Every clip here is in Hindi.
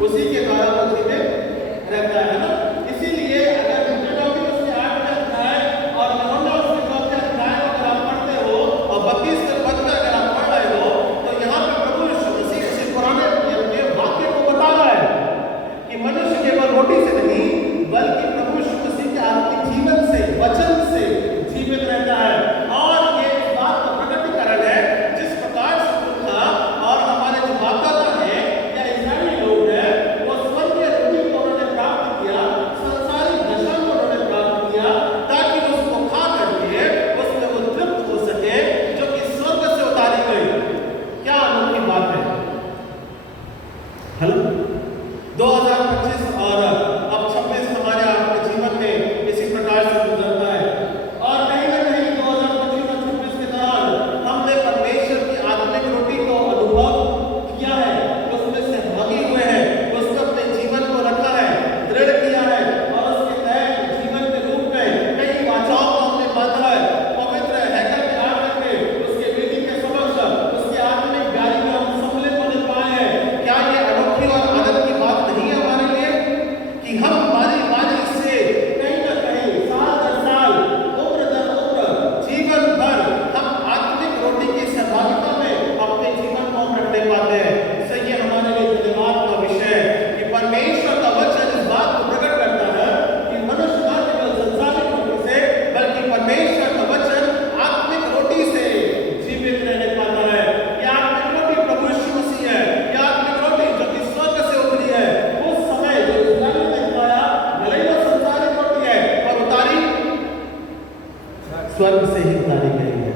उसी के द्वारा वो जीवित रहता है ना। इसीलिए अगर न्यूटन उसके 8 में अध्याय और यूहन्ना उसके 4 अध्याय अगर आप पढ़ते हो और 32 के पद में अगर आप पढ़ रहे हो तो यहाँ पे प्रभु यीशु मसीह उसी पुराने नियम के वाक्य को बता रहा है कि मनुष्य केवल रोटी से नहीं बल्कि प्रभु यीशु मसीह के आत्मिक जीवन से, वचन से जीवित रहता है। और ये इस बात का प्रकटीकरण है जिस प्रकार से पुरखा और हमारे जो वातावरण है या इस्राएली लोग हैं वो स्वर्गीय रोटी को उन्होंने प्राप्त किया, संसारिक दशा को उन्होंने प्राप्त किया ताकि उसको खा करके उसमें वो तृप्त हो सके जो कि स्वर्ग से उतारी गई। क्या अनोखी बात है। हेलो 2025 और अब 26 हमारे आपके जीवन में इसी प्रकार से गुजरता है और कहीं ना कहीं 2025 और 26 के दौरान हमने परमेश्वर की आत्मिक रोटी को अनुभव किया है, उसमें सहभागी हुए हैं, उसको अपने जीवन को रखा है, दृढ़ किया है और उसके तहत जीवन के रूप में कई वाचाओं को हमने बांधा है। पवित्र हैकल में आकर के उसके वेदी के समक्ष उसके आत्मिक व्याधि में हम सम्मिलित होने पाए हैं। क्या ये अनोखी और आनंद की बात नहीं है हमारे लिए कि हम बारी बारी से कहीं ना कहीं साल दर साल, उम्र दर उम्र, जीवन भर हम आत्मिक रोटी की सहभागिता में अपने जीवन को रखने पाते हैं। इससे ये हमारे लिए धन्यवाद का विषय है कि परमेश्वर का वचन इस बात को प्रकट करता है कि मनुष्य ना केवल संसारिक रोटी से बल्कि परमेश्वर का वचन आत्मिक रोटी से जीवित रहने पाता है। ये आत्मिक रोटी प्रभु यीशु मसीह है। ये आत्मिक रोटी जो कि स्वर्ग से उतरी है। उस समय जो इस्राएल ने खाया भले ही वो संसारिक रोटी है पर उतारी स्वर्ग से ही उतारी गई है।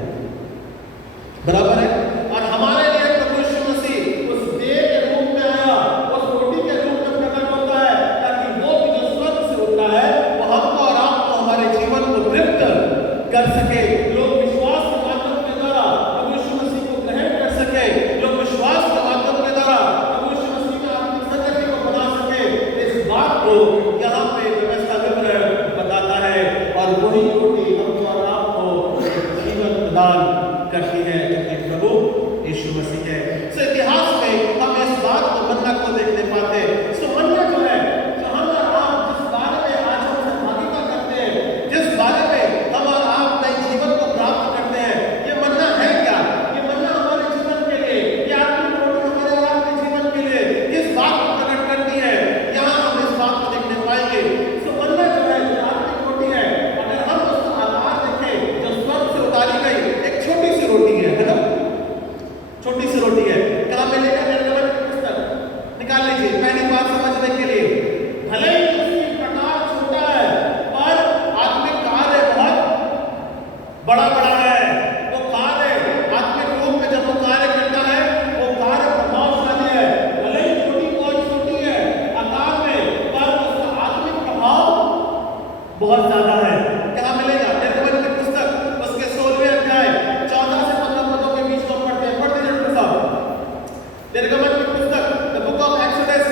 बराबर है। और हमारे लिए प्रभु यीशु मसीह उस देह के रूप में आया, उस रोटी के रूप में प्रकट होता है ताकि वो भी जो स्वर्ग से उतरा है वो हमको और आपको हमारे जीवन को तृप्त कर सके। लोग विश्वास के माध्यम के द्वारा प्रभु यीशु मसीह को ग्रहण कर सके, लोग विश्वास के माध्यम के द्वारा प्रभु यीशु मसीह का आत्मिक संगति को बना सके। इस बात को यहाँ पे व्यवस्था विवरण बताता है और वही रोटी हमको और आपको जीवन प्रदान करती है जो कि प्रभु यीशु मसीह है। सो इतिहास में हम इस बात को मन्ना को देखने पाते हैं। सो मन्ना जो है जो हम और आप जिस बारे में आज हम सहभागिता करते हैं, जिस बारे में हम और आप नए जीवन को प्राप्त करते हैं, ये मन्ना है क्या? ये मन्ना हमारे जीवन के लिए, ये आत्मिक रोटी हमारे और आपके जीवन के लिए किस बात को प्रकट करती है, यहाँ हम इस बात को देखने पाएंगे। सो मन्ना जो है जो आत्मिक रोटी है, अगर हम उसका आकार देखें जो स्वर्ग से उतारी गई एक छोटी सी रोटी है ना, छोटी सी रोटी है। कल में लेकर निर्गमन की पुस्तक निकाल लीजिए पहली बात समझने के लिए। भले ही उसकी प्रकार छोटा है पर आत्मिक कार्य बहुत बड़ा बड़ा है। वो कार्य आत्मिक रूप में जब वो कार्य करता है वो कार्य प्रभावशाली है। भले ही छोटी बहुत छोटी है आकार में पर उसका आत्मिक प्रभाव बहुत ज्यादा है। क्या मिलेगा? निर्गमन की पुस्तक उसके 16वें अध्याय 14 से 15 पदों के बीच में पढ़ते हैं। पढ़ दीजिए डॉक्टर साहब। निर्गमन की पुस्तक the book of exodus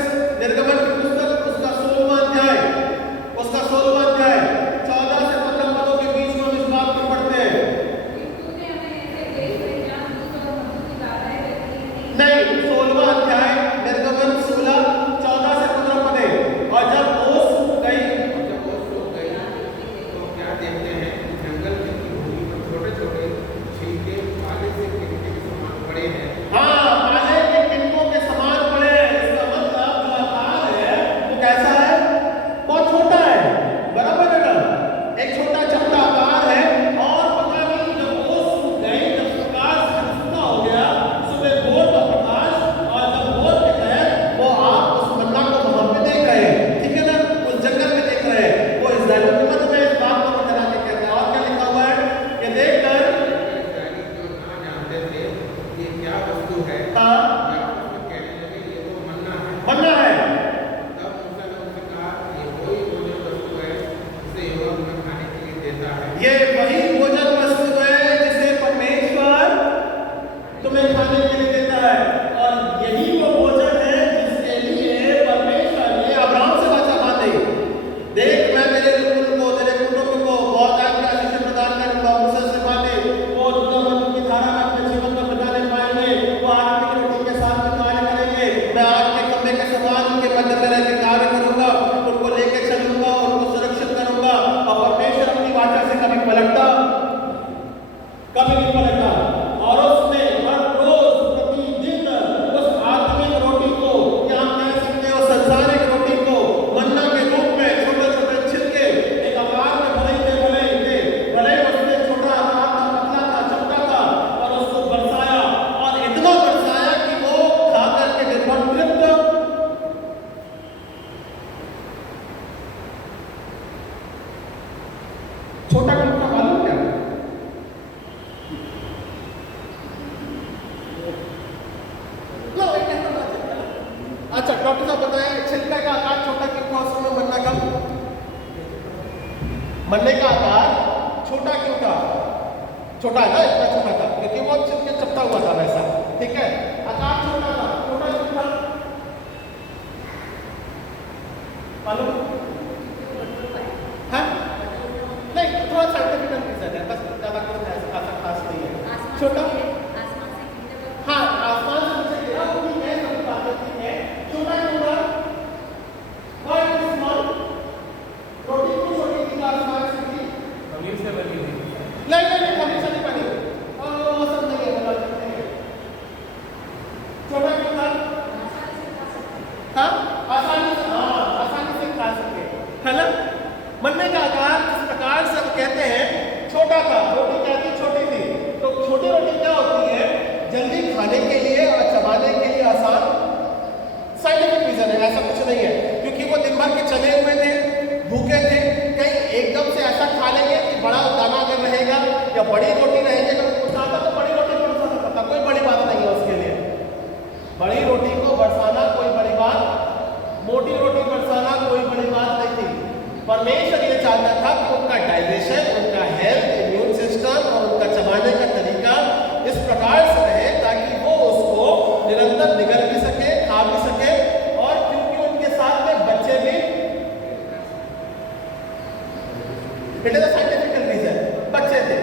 doctor साहब बताएं, छिलका का आकार छोटा क्यों था उस समय मन्ना का? मन्ने का आकार छोटा क्यों था? छोटा है ना, इतना छोटा था क्योंकि वो छिलके चपटा हुआ था वैसा, ठीक है। आकार छोटा था, छोटा क्यों था मालूम? हाँ नहीं, थोड़ा साइंटिफिक रीजन है, बस ज्यादा कुछ ऐसा खास नहीं है। छोटा हाँ, आसमान से नीचे गिरा वो ठीक है, सब बातें ठीक है। छोटा क्यों था? Why it is small? रोटी क्यों छोटी थी आसमान से थी? खमीर से बनी हुई। नहीं खमीर से नहीं बनी, और वो सब नहीं है, लॉजिक नहीं है। छोटा क्यों था? हाँ आसानी से खा सके, है ना। मन्ने का आकार इस प्रकार से हम कहते हैं छोटा था, रोटी क्या थी? छोटी थी। तो छोटी रोटी क्या होती है? जल्दी खाने के लिए और चबाने के लिए आसान। साइंटिफिक रीजन है, ऐसा कुछ नहीं है, क्योंकि वो दिन भर के चले हुए थे, भूखे थे, कहीं एकदम से ऐसा खा लेंगे कि बड़ा दाना अगर रहेगा या बड़ी रोटी रहेगी, अगर कुछ आता तो बड़ी रोटी बरसा सकता, कोई बड़ी बात नहीं है उसके लिए। बड़ी रोटी को बरसाना कोई बड़ी बात, मोटी रोटी बरसाना कोई बड़ी बात नहीं थी। परमेश्वर ये चाहता था कि उनका डाइजेशन, उनका हेल्थ, इम्यून सिस्टम और उनका चबाने का तरीका इस प्रकार से रहे ताकि वो उसको निरंतर निगल भी सके, खा भी सके। और क्योंकि उनके साथ में बच्चे भी, it is a scientific reason, बच्चे थे।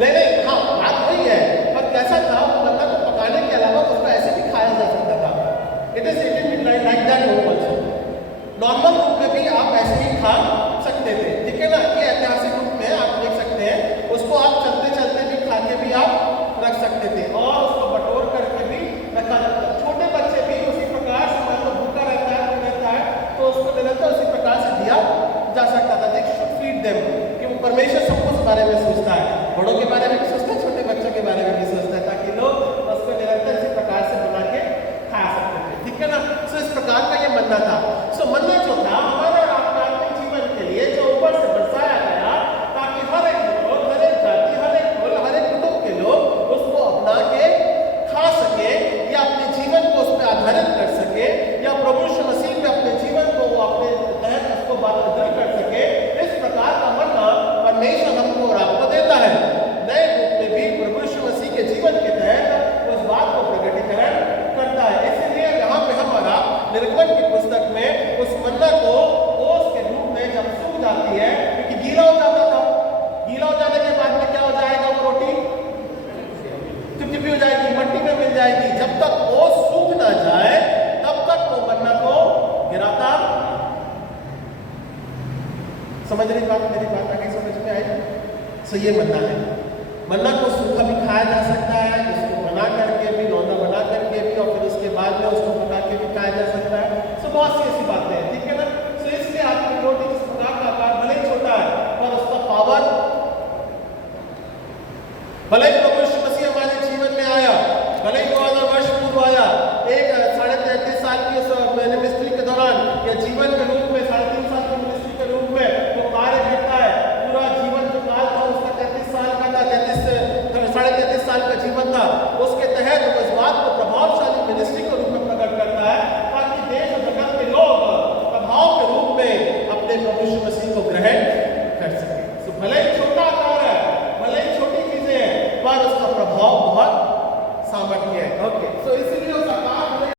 नहीं हाँ बात वही है, पर कैसा था मन्ना को पकाने के अलावा उसको ऐसे भी खाया जा सकता था। It is eating like that also. Normal रूप में भी आप ऐसे ही खा सकते थे, ठीक है ना। ये ऐतिहासिक रूप में आप देख सकते हैं, उसको आप चलते चलते भी खा के भी आप रख सकते थे और उसको बटोर करके भी रखा जाता था। छोटे बच्चे भी उसी प्रकार से, मान लो भूखा रहता है तो उसको निरंतर उसी प्रकार से दिया जा सकता था। दे शुड फीड देम, कि वो परमेश्वर सबको इस बारे में सोचता है, बड़ों के बारे में भी सोचता है, छोटे बच्चों के बारे में भी सोचता है, ताकि लोग उसको निरंतर इसी प्रकार से बना के खा सकते थे, ठीक है ना। सो इस प्रकार का ये मन्ना था। सो मन्ना जो था हमारे आपका जीवन के लिए जो ऊपर से बरसाया गया, ताकि हर एक लोग, हर एक जाति, हर एक कुल, हर एक कुटुंब के लोग उसको अपना के खा सके या अपने जीवन को उस पर आधारित कर सके, या प्रभु यीशु मसीह पे अपने जीवन को वो अपने तहत उसको बाधित कर सके। इस प्रकार का मन्ना परमेश्वर हमको और आपको देता है। नए रूप में भी प्रभु यीशु मसीह के जीवन के तहत उस बात को प्रकटीकरण करता है। इसलिए यहाँ पे हमारा निर्गमन की पुस्तक में उस मन्ना को ओस के रूप में जब सूख जाती है, क्योंकि गीला हो जाता था, गीला हो जाने के बाद में क्या हो जाएगा? वो रोटी चिपचिपी हो जाएगी, मट्टी में मिल जाएगी। जब तक ओस सूख ना जाए तब तक वो मन्ना को गिराता। समझ रही बात, मेरी बात आगे समझ में आई? सो ये मन्ना है। मन्ना को सूखा भी खाया जा सकता है, इसको बना करके भी, लौंदा बना करके भी, और फिर उसके बाद में उसको पका के भी खाया जा सकता है। सो बहुत सी ऐसी बातें हैं, ठीक है ना। सो इसलिए आपकी रोटी जिस प्रकार का आकार भले ही छोटा है, पर उसका पावर, भले ही प्रभु यीशु मसीह हमारे जीवन में आया, भले ही 2000 वर्ष पूर्व आया, एक 33.5 साल की मिनिस्ट्री के दौरान या जीवन के